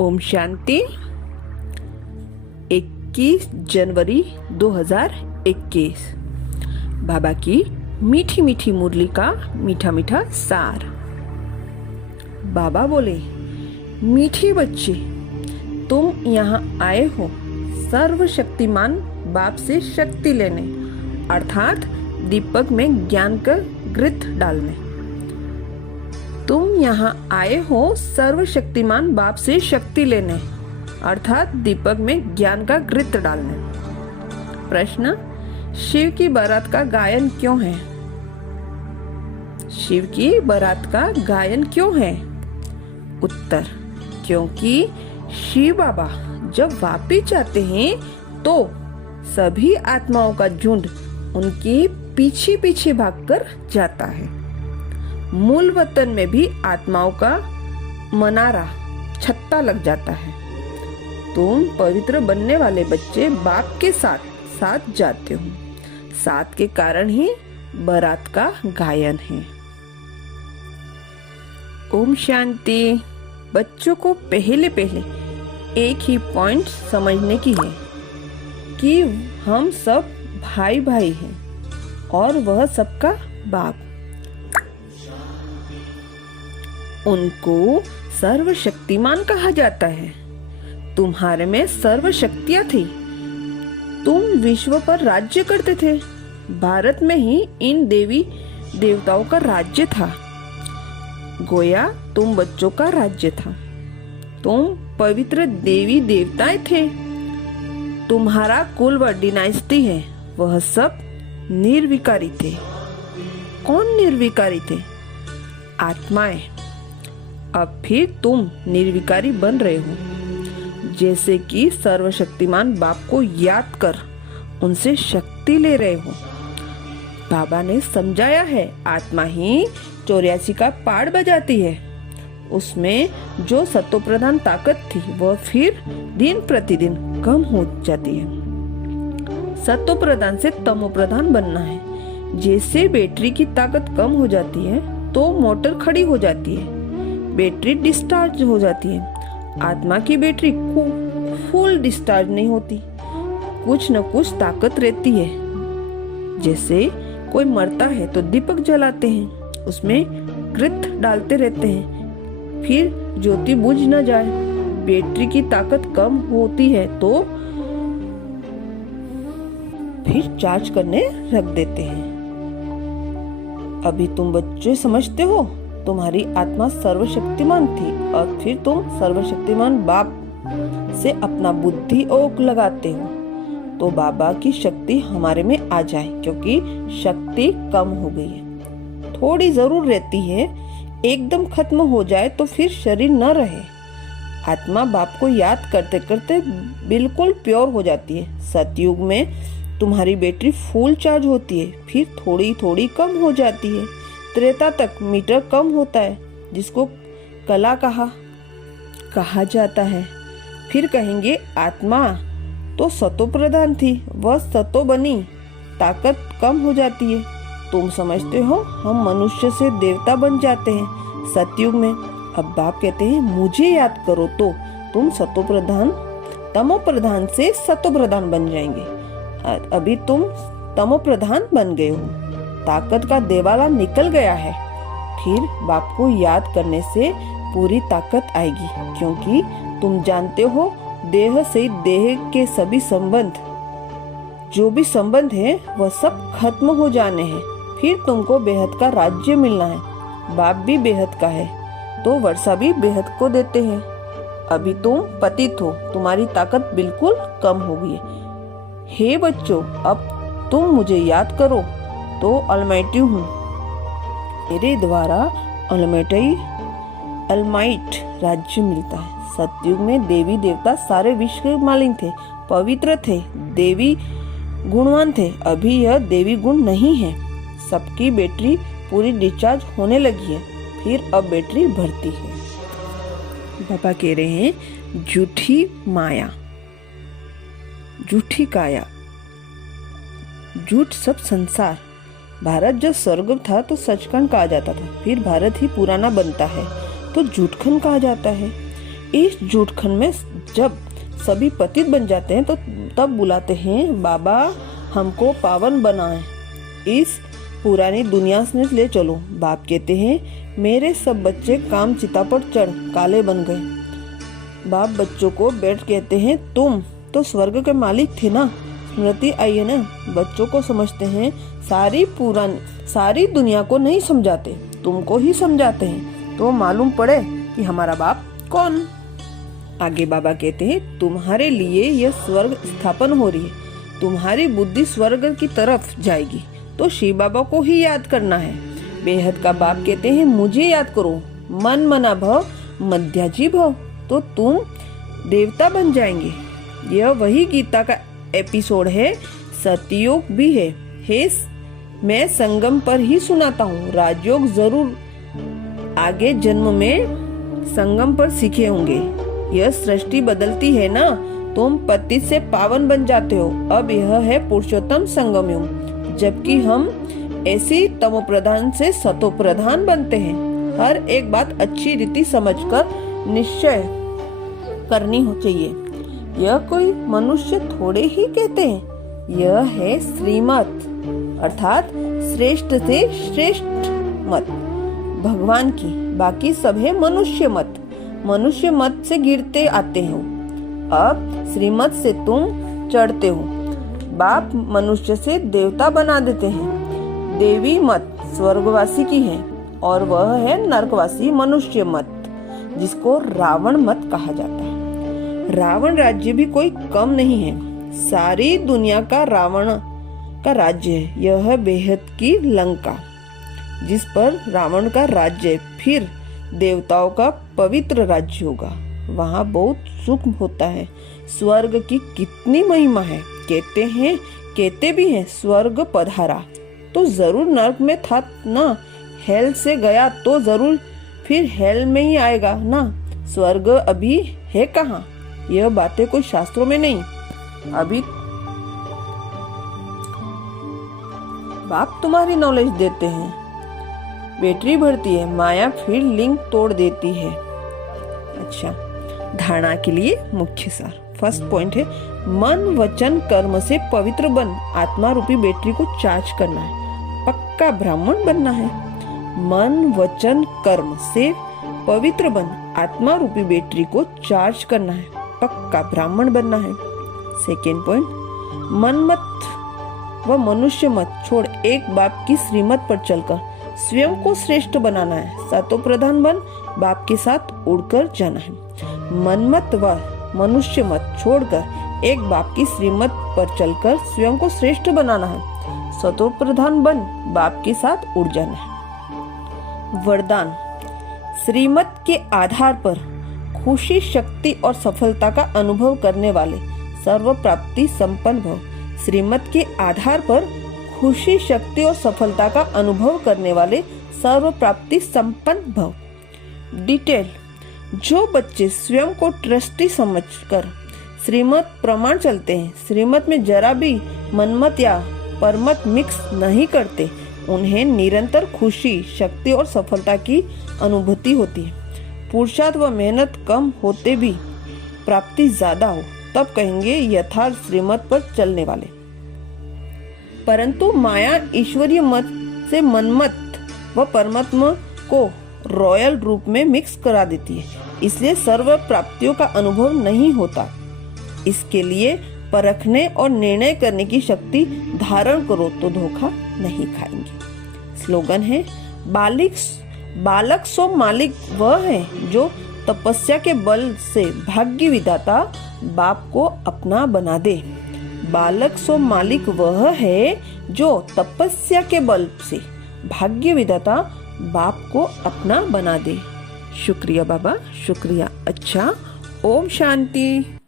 ओम शांति। 21 जनवरी 2021। बाबा की मीठी मीठी मुरली का मीठा मीठा सार। बाबा बोले, मीठी बच्ची, तुम यहाँ आए हो सर्वशक्तिमान बाप से शक्ति लेने, अर्थात दीपक में ज्ञान का घृत डालने। तुम यहाँ आए हो सर्वशक्तिमान बाप से शक्ति लेने, अर्थात दीपक में ज्ञान का घृत डालने। प्रश्न, शिव की बारात का गायन क्यों है? शिव की बारात का गायन क्यों है? उत्तर, क्योंकि शिव बाबा जब वापिस जाते हैं तो सभी आत्माओं का झुंड उनके पीछे पीछे भागकर जाता है। मूल वतन में भी आत्माओं का मनारा छत्ता लग जाता है। तुम पवित्र बनने वाले बच्चे बाप के साथ साथ जाते हो, साथ के कारण ही बारात का गायन है। ओम शांति। बच्चों को पहले एक ही पॉइंट समझने की है कि हम सब भाई भाई हैं और वह सबका बाप। उनको सर्वशक्तिमान कहा जाता है। तुम्हारे में सर्वशक्तियां थी। तुम विश्व पर राज्य करते थे। भारत में ही इन देवी देवताओं का राज्य था। गोया तुम बच्चों का राज्य था। तुम पवित्र देवी देवताएं थे। तुम्हारा कुल व डिनाइस्टी है, वह सब निर्विकारी थे। कौन निर्विकारी थे? आत्माएं। अब फिर तुम निर्विकारी बन रहे हो, जैसे कि सर्वशक्तिमान बाप को याद कर उनसे शक्ति ले रहे हो। बाबा ने समझाया है, आत्मा ही 84 का पाड़ बजाती है। उसमें जो सत्व प्रधान ताकत थी वह फिर दिन प्रतिदिन कम हो जाती है। सत्व प्रधान से तमो प्रधान बनना है। जैसे बैटरी की ताकत कम हो जाती है तो मोटर खड़ी हो जाती है, बैटरी डिस्चार्ज हो जाती है। आत्मा की बैटरी फुल डिस्चार्ज नहीं होती, कुछ न कुछ ताकत रहती है। जैसे कोई मरता है तो दीपक जलाते हैं, उसमें घृत डालते रहते हैं, फिर ज्योति बुझ न जाए। बैटरी की ताकत कम होती है तो फिर चार्ज करने रख देते हैं। अभी तुम बच्चे समझते हो, तुम्हारी आत्मा सर्वशक्तिमान थी और फिर तुम सर्वशक्तिमान बाप से अपना बुद्धि ओक लगाते हो तो बाबा की शक्ति हमारे में आ जाए, क्योंकि शक्ति कम हो गई है। थोड़ी जरूर रहती है, एकदम खत्म हो जाए तो फिर शरीर न रहे। आत्मा बाप को याद करते करते बिल्कुल प्योर हो जाती है। सतयुग में तुम्हारी बैटरी फुल चार्ज होती है, फिर थोड़ी थोड़ी कम हो जाती है। त्रेता तक मीटर कम होता है, जिसको कला कहा जाता है। फिर कहेंगे आत्मा तो सतो प्रधान थी, वह सतो बनी, ताकत कम हो जाती है। तुम समझते हो हम मनुष्य से देवता बन जाते हैं सतयुग में। अब बाप कहते हैं मुझे याद करो तो तुम सतो प्रधान तमो प्रधान से सतो प्रधान बन जाएंगे। अभी तुम तमो प्रधान बन गए हो, ताकत का देवाला निकल गया है। फिर बाप को याद करने से पूरी ताकत आएगी, क्योंकि तुम जानते हो देह से देह के सभी संबंध, जो भी संबंध है वह सब खत्म हो जाने हैं। फिर तुमको बेहद का राज्य मिलना है। बाप भी बेहद का है तो वर्षा भी बेहद को देते हैं। अभी तुम पतित हो, तुम्हारी ताकत बिल्कुल कम हो गई है। हे बच्चों, अब तुम मुझे याद करो तो अलमाइटी हूँ। मेरे द्वारा अलमाइट राज्य मिलता है। सतयुग में देवी देवता सारे विश्व के मालिक थे, पवित्र थे, देवी गुणवान थे। अभी यह देवी गुण नहीं है। सबकी बैटरी पूरी डिस्चार्ज होने लगी है, फिर अब बैटरी भरती है। बाबा कह रहे हैं झूठी माया, झूठी काया, झूठ सब संसार। भारत जब स्वर्ग था तो सचखंड कहा जाता था, फिर भारत ही पुराना बनता है तो झूठखंड कहा जाता है। इस जूठखंड में जब सभी पतित बन जाते हैं तो तब बुलाते हैं, बाबा हमको पावन बनाए, इस पुरानी दुनिया से ले चलो। बाप कहते हैं, मेरे सब बच्चे काम चिता पर चढ़ काले बन गए। बाप बच्चों को बैठ कहते हैं, तुम तो स्वर्ग के मालिक थे ना, स्मृति आई है ना। बच्चों को समझते हैं, सारी दुनिया को नहीं समझाते, तुमको ही समझाते हैं, तो मालूम पड़े कि हमारा बाप कौन। आगे बाबा कहते हैं, तुम्हारे लिए यह स्वर्ग स्थापन हो रही है, तुम्हारी बुद्धि स्वर्ग की तरफ जाएगी, तो शिव बाबा को ही याद करना है। बेहद का बाप कहते हैं, मुझे याद करो, मन मना भव मध्याजी भव, तो तुम देवता बन जाएंगे। यह वही गीता का एपिसोड है, सतयुग भी है। मैं संगम पर ही सुनाता हूँ, राजयोग जरूर आगे जन्म में संगम पर सीखे होंगे। यह सृष्टि बदलती है ना, तुम पतित से पावन बन जाते हो। अब यह है पुरुषोत्तम संगम युग, जबकि हम ऐसी तमोप्रधान से सतोप्रधान बनते हैं। हर एक बात अच्छी रीति समझकर निश्चय करनी हो चाहिए। यह कोई मनुष्य थोड़े ही कहते हैं, यह है श्रीमत अर्थात श्रेष्ठ से श्रेष्ठ मत भगवान की, बाकी सब है मनुष्य मत। मनुष्य मत से गिरते आते हो, अब श्रीमत से तुम चढ़ते हो। बाप मनुष्य से देवता बना देते हैं। देवी मत स्वर्गवासी की है और वह है नरकवासी मनुष्य मत, जिसको रावण मत कहा जाता है। रावण राज्य भी कोई कम नहीं है, सारी दुनिया का रावण का राज्य है। यह है बेहद की लंका, जिस पर रावण का राज्य, फिर देवताओं का पवित्र राज्य होगा। वहाँ बहुत सुख होता है। स्वर्ग की कितनी महिमा है। कहते भी हैं स्वर्ग पधारा तो जरूर नर्क में था ना, हेल से गया तो जरूर फिर हेल में ही आएगा ना। स्वर्ग अभी है कहाँ, यह बातें कोई शास्त्रों में नहीं। अभी बाप तुम्हारी नॉलेज देते हैं, बैटरी भरती है, माया फिर लिंक तोड़ देती है। अच्छा, धारणा के लिए मुख्य सार। फर्स्ट पॉइंट है, मन वचन कर्म से पवित्र बन आत्मा रूपी बैटरी को चार्ज करना है, पक्का ब्राह्मण बनना है। मन वचन कर्म से पवित्र बन आत्मा रूपी बैटरी को चार्ज करना है, पक्का ब्राह्मण बनना है। सेकेंड पॉइंट, मन मत व मनुष्य मत छोड़ एक बाप की श्रीमत पर चलकर स्वयं को श्रेष्ठ बनाना है। सतो प्रधान बन बाप के साथ उड़कर जाना है। मनमत व मनुष्य मत छोड़कर एक बाप की श्रीमत पर चलकर स्वयं को श्रेष्ठ बनाना है। सतो प्रधान बन बाप के साथ उड़ जाना है। वरदान, श्रीमत के आधार पर खुशी, शक्ति और सफलता का अनुभव करने वाले सर्व प्राप्ति संपन्न भव। श्रीमत के आधार पर खुशी, शक्ति और सफलता का अनुभव करने वाले सर्व प्राप्ति संपन्न भव। डिटेल, जो बच्चे स्वयं को ट्रस्टी समझकर श्रीमत प्रमाण चलते हैं, श्रीमत में जरा भी मनमत या परमत मिक्स नहीं करते, उन्हें निरंतर खुशी, शक्ति और सफलता की अनुभूति होती है। पुरुषार्थ व मेहनत कम होते भी प्राप्ति ज्यादा हो, तब कहेंगे यथार्थ श्रीमत पर चलने वाले। परंतु माया ईश्वरीय मत से मनमत व परमात्मा को रॉयल रूप में मिक्स करा देती है, इसलिए सर्व प्राप्तियों का अनुभव नहीं होता। इसके लिए परखने और निर्णय करने की शक्ति धारण करो तो धोखा नहीं खाएंगे। स्लोगन है, बालक सो मालिक वह है जो तपस्या के बल से भाग्य विधाता बाप को अपना बना दे। बालक सो मालिक वह है जो तपस्या के बल से भाग्य विधाता बाप को अपना बना दे। शुक्रिया बाबा, शुक्रिया। अच्छा, ओम शांति।